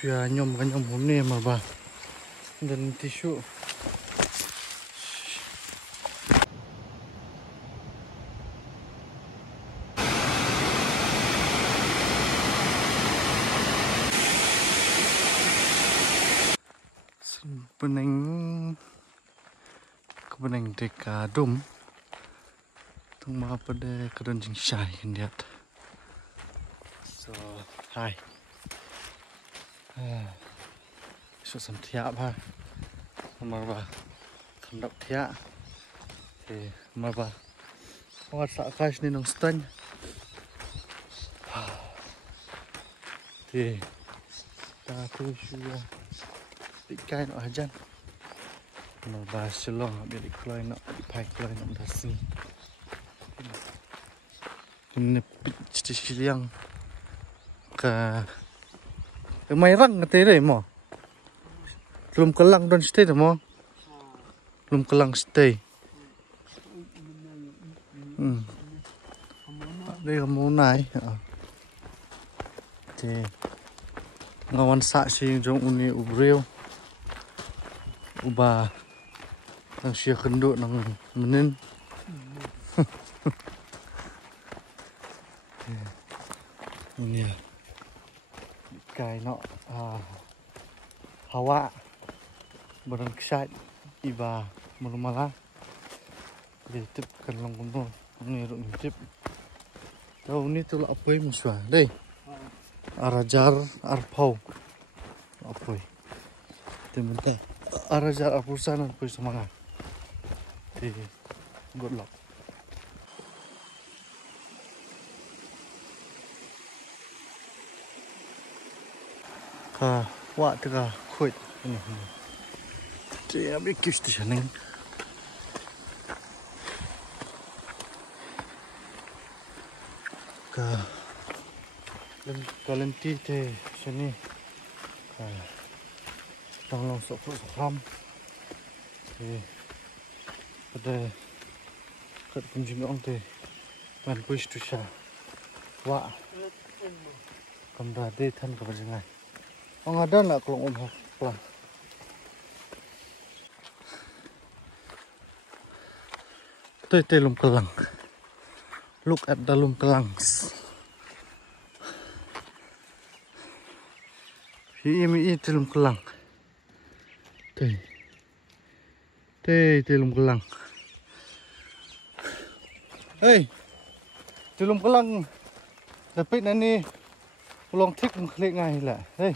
Suya nyom kanyom hune mà bà dan tisu Beneng kebeneng dekadum tung ma pada kerenjing syai kendiat. So hai so sam thiạ ba mà bà không đọc thiạ thì mà bà hoa xã khai nên nông stân thì ta cứ bị cay nọ hajan mà bà sẽ lo bị khơi nọ bị phai khơi nọ đã sinh ini chỉ yang ke mai rang cái đấy mà lum kelang don stay đó mà lum kelang stay đây là món này thì ngawan sa si jong uni ubreu uba nang sia kendo nang menen ini kai no hawa barang ksat iba mulmala để tiếp cần lòng cũng thôi nghe rồi tiếp đâu ni tu apa yang muswa đây arajar arpau apa temen-temen arajar arpusan arpau semangat thì good luck wa tega khuit ini thì abi kishti shaning kalian ti te sini tang long sok ram thì pada kat kunjung ong te man push tu sha wa kamda de than ka bajangai ong ada nak kelong hok pelan te lum kelang. Look at the lum kelangs. Ini telum kelang. Telum kelang. Hey, telum kelang. Tapi nani pulang tik mengklik ngai lah. Hey,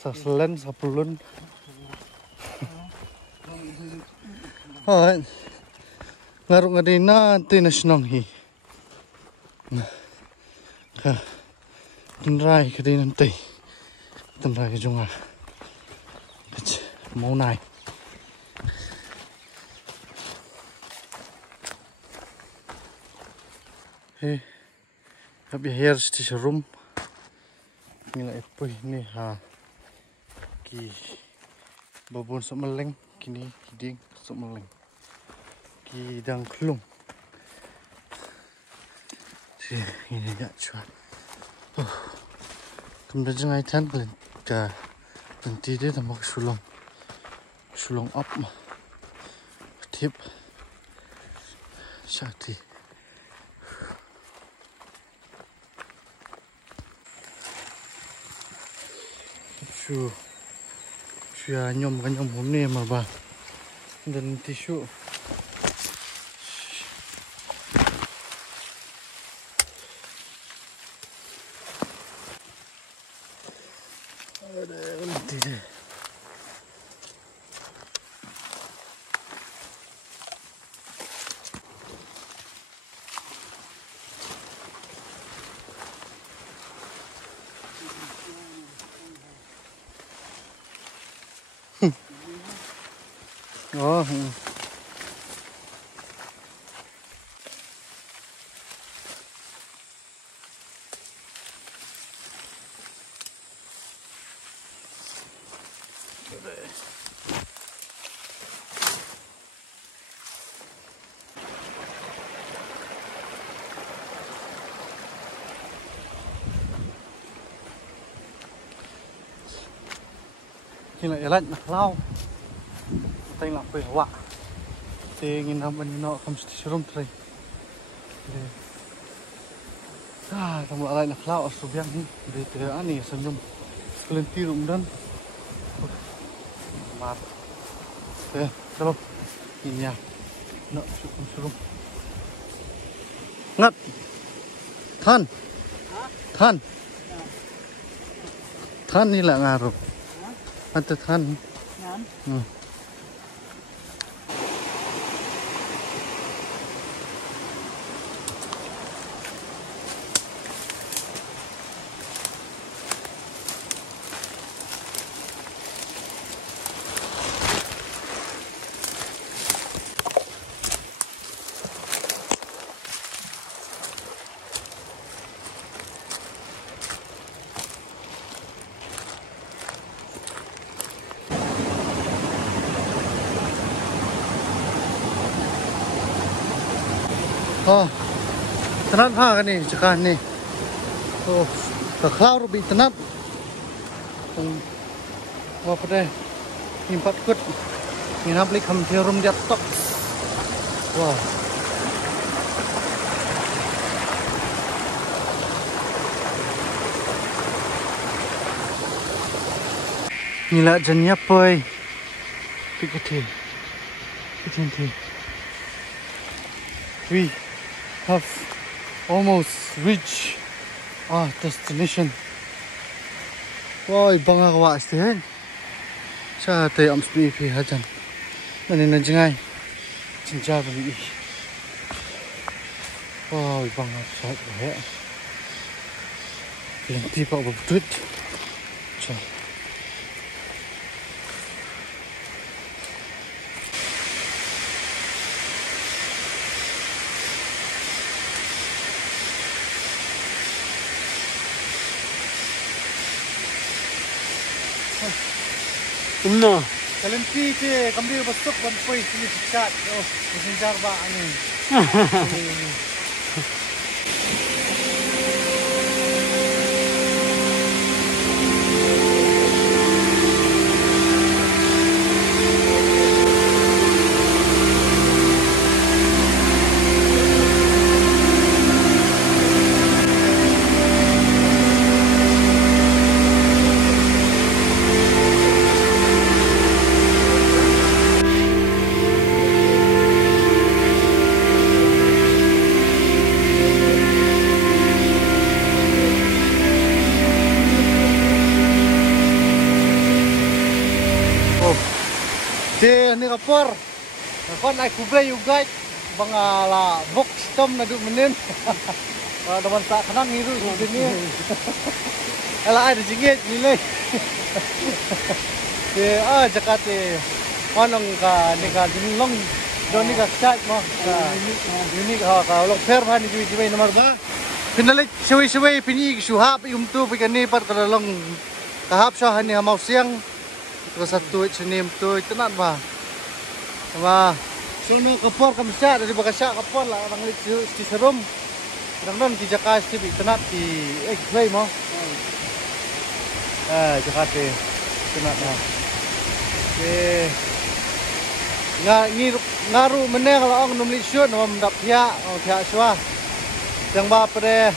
saselen sapulun. Oh, ngaruk ngadina tinasnong hi. Tenrai cái nanti tenrai cái junga mau này hey habis hair stitch room nila apa ini ki babon semeleng kini kiding semeleng ki dang klung ini gak cuat. Kemudian jangan ikan ke nanti dia tambah sulung up tip syati. Suya nyom kanyom hune mà bà dan tisu tidak. Oh. kila elat nak lau teng la pe wa te ngin nam ani no kam stirum tre kamu alai nak lau asu biang ni de te ani senyum sekelintir dan mat chalo ini ya no surum ngat than than ni là ngaruh ada than oh tenat ha kan ni cakap ni oh terklau lebih tenat apa deh impat kut ni nak beli kampirum dia tok wah ni lah jenisnya poi pikir we have almost reached our destination. Woi, bangga kawas deh. Saya teh am speed pi hajan. Mana nak jengai? Cinta beli. Woi, bangga saya deh. Plenty pak berbudut. Cah. No. Kalian pilih kambing besok dan poi ini cekat. Oh, mesin jarba ni. Di ni kapor, kapor naik kuble juga, bangala box tom nadu menen. Dalam tak kenal ngiru di sini. Alah ada jingit nilai. Di Jakarta, orang ka ni ka long, don ni ka cat mah. Ini ka long fair mana jual nomor ba. Pinalik sewi pini suhap tu pikan ni par kalau long tahap sah ni hamau siang. Terus satu senim tu tenat bah. Wah, sono kapor kamsat dari bakasya kapor lah orang lik di serum. Kadang-kadang di Jakarta di tenat di play mah. Jakarta tenat mah. Ngaru meneh kalau orang numli syut nama mendap pihak, pihak syua. Yang ba pada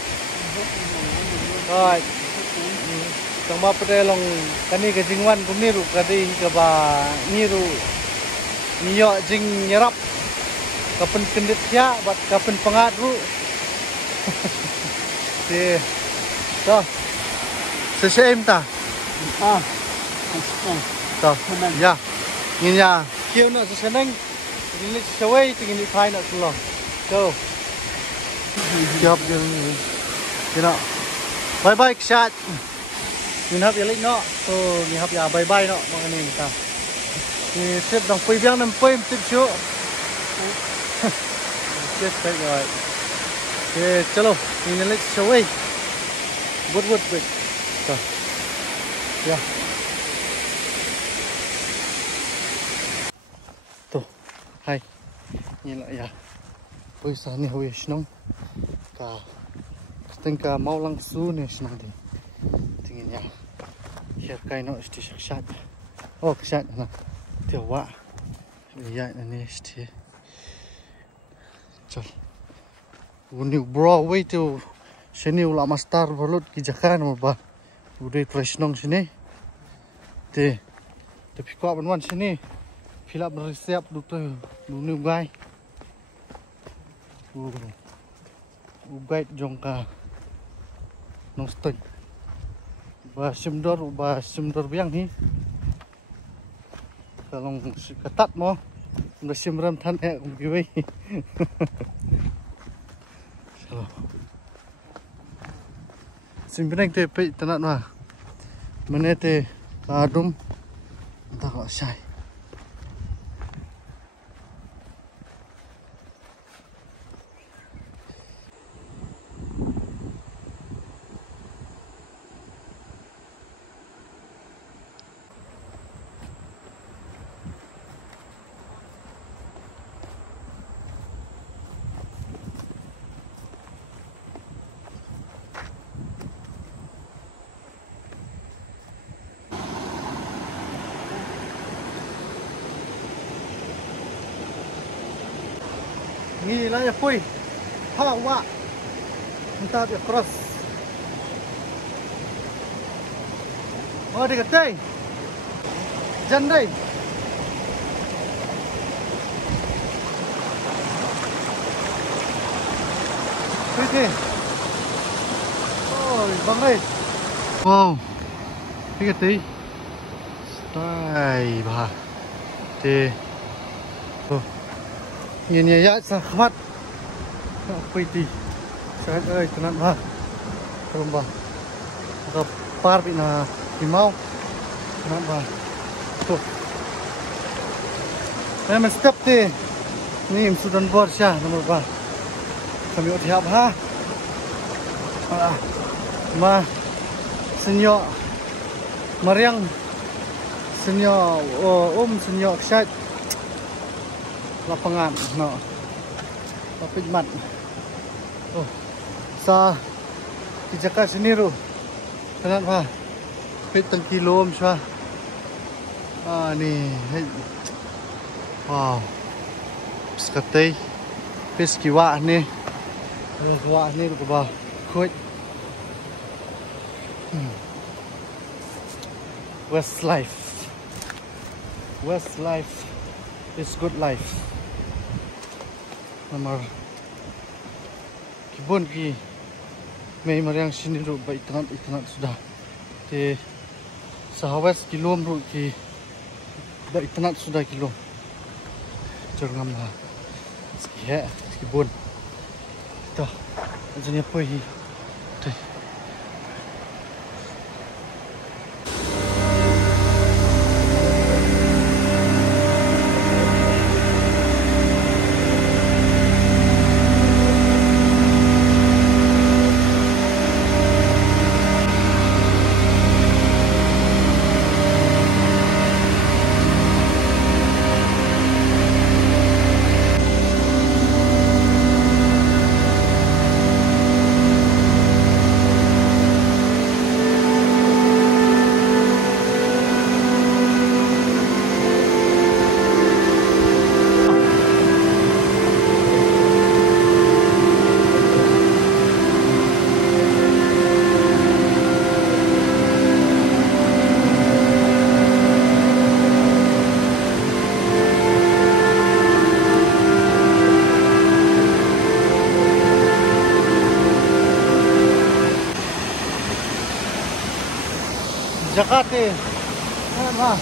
Tang ba pada long kani ke jingwan kumiru kadi ke ba niru niyo jing nyerap kapen kendit ya bat kapen pengadru di to sesem ta to ya ninya kieu na seseneng ini sewai tingin di pai na sulo to job you know bye bye shot mình hấp ya no so mình hấp ya bye bye no mga ni ta ni tip dong pui biang nam pui tip chu chết phải rồi okay chalo mình let's show away wood rồi ya to hai nhìn lại ya pui sa ni hui snong ka tingka mau langsung ni snong di tingin ya here kaino sti shakshad Oh, kesat na. Tiwa. Iya ini sih. Chal. Uni Broadway tu sini ulah mastar balut kijakan apa. Udah presnong sini. Tapi kau benar sini. Filap bersiap doktor. Uni Ugai. Ugai jongka. Nostoi. Basimdor biang ni. Kalau ketat mo, udah simram tan giveaway. So, simpeneng te pe tanat mah, mana te kadum, entah kau syai. Ni lah ya pui, hawa, entah dia cross. Oh dekat day, jandai. Pui oh bang day. Wow, dekat day, stay bah, oh. Ini ya sahabat apa itu saya tenang bah lomba atau par pina timau tenang bah tuh saya mestap deh ini sudah borsya nomor bah kami udah ha ma senyo mariang senyo senyo ksat lapangan no tapi mat oh sa di Jakarta sini ru kenapa petang kilo mswa ni wow sekatay peskiwa ni kiwa ni ru ba kuit Westlife is good life. Nomor kibun ki may mariang siniru ba itanat sudah te sahawas kilom ru ki ba itanat sudah kilo jurngam ha ski kibun to ajanya poi te Jakarta, mana?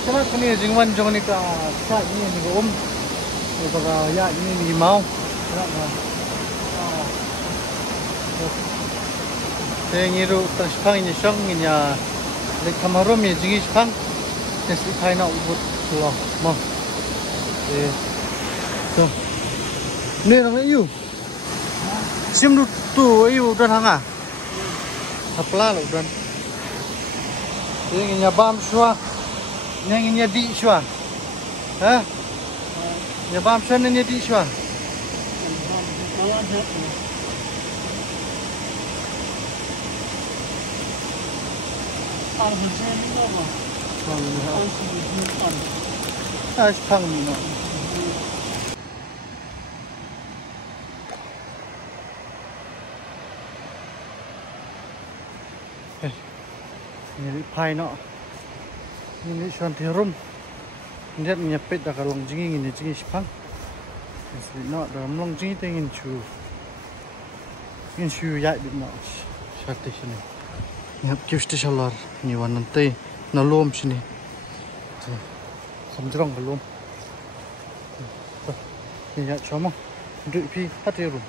Kita kini jengwan jong ni ka sa ini ni ni baga ya ini ni mau, mana? Tengiru transpang ini song ini ya, lek kamarom ni jengi spang, nasi kai nak ubut loh, mau. Tu, ni orang iu, sim tu iu dan hanga, apa lah dan. Ini nyabam shua, ini nyadi shua, ha? Nyabam shua ini nyadi shua. Ah, pang ni no. Ini pai no. Ini shanti room. Lihat nyepit dah kalau jingin ini jingin sipang. Jadi no dalam long jingin tengin chu. In chu ya di no. Shanti sini. Nyap kiusti shalar ni wan nanti nalom sini. Samjrong belum. Ini ya cuma duduk pi hati room.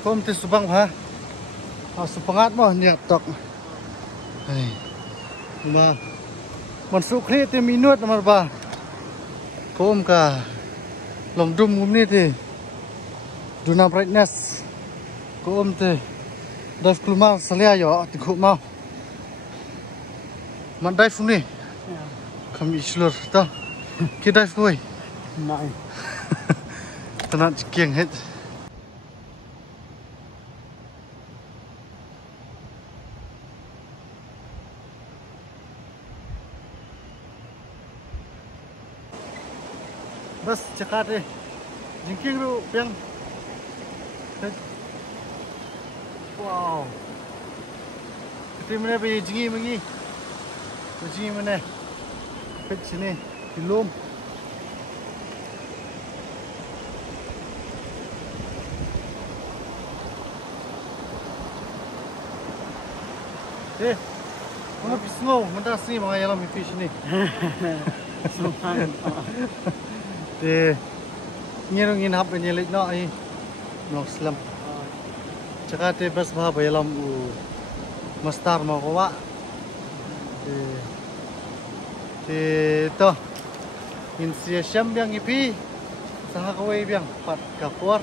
Kom ti subang ha. Supangat mo niya tok. Ay. Ma. Man sukri ti minut namar ba. Kom ka. Long dum ni ti. Duna brightness. Kom ti. Dive kluma salia yo ti khu mau. Man dive ni. Kami islur ta. Ki dive koi. Nai. Tanah cikiang het. Bas cekat deh. Jingking lu yang. Wow. Kita mana pergi jingi lagi. Jingi mana? Pet sini belum. Mana pisau? Mana sini mga yalam fish ni. Ngirungin hap nyelik no ay no slam. Tsaka bas bah bayalam mastar mo ko wa. To insia syam biang ipi sanga kawai biang pat kapuar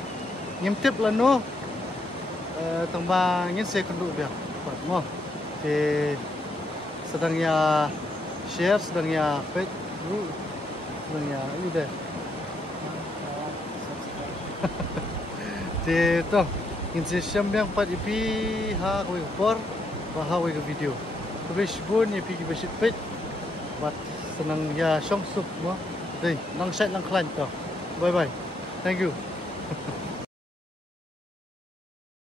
ngimtip lano tembang ngin se kundu biang pat mo. Sedangnya share sedangnya page sedangnya ini deh. To insia syam biang pat ipi ha kawai kapuar bah kawai ke video. Habis pun ipi ki besit page buat senang ya syong sup mo. Dei, nang set nang klan to. Bye bye. Thank you.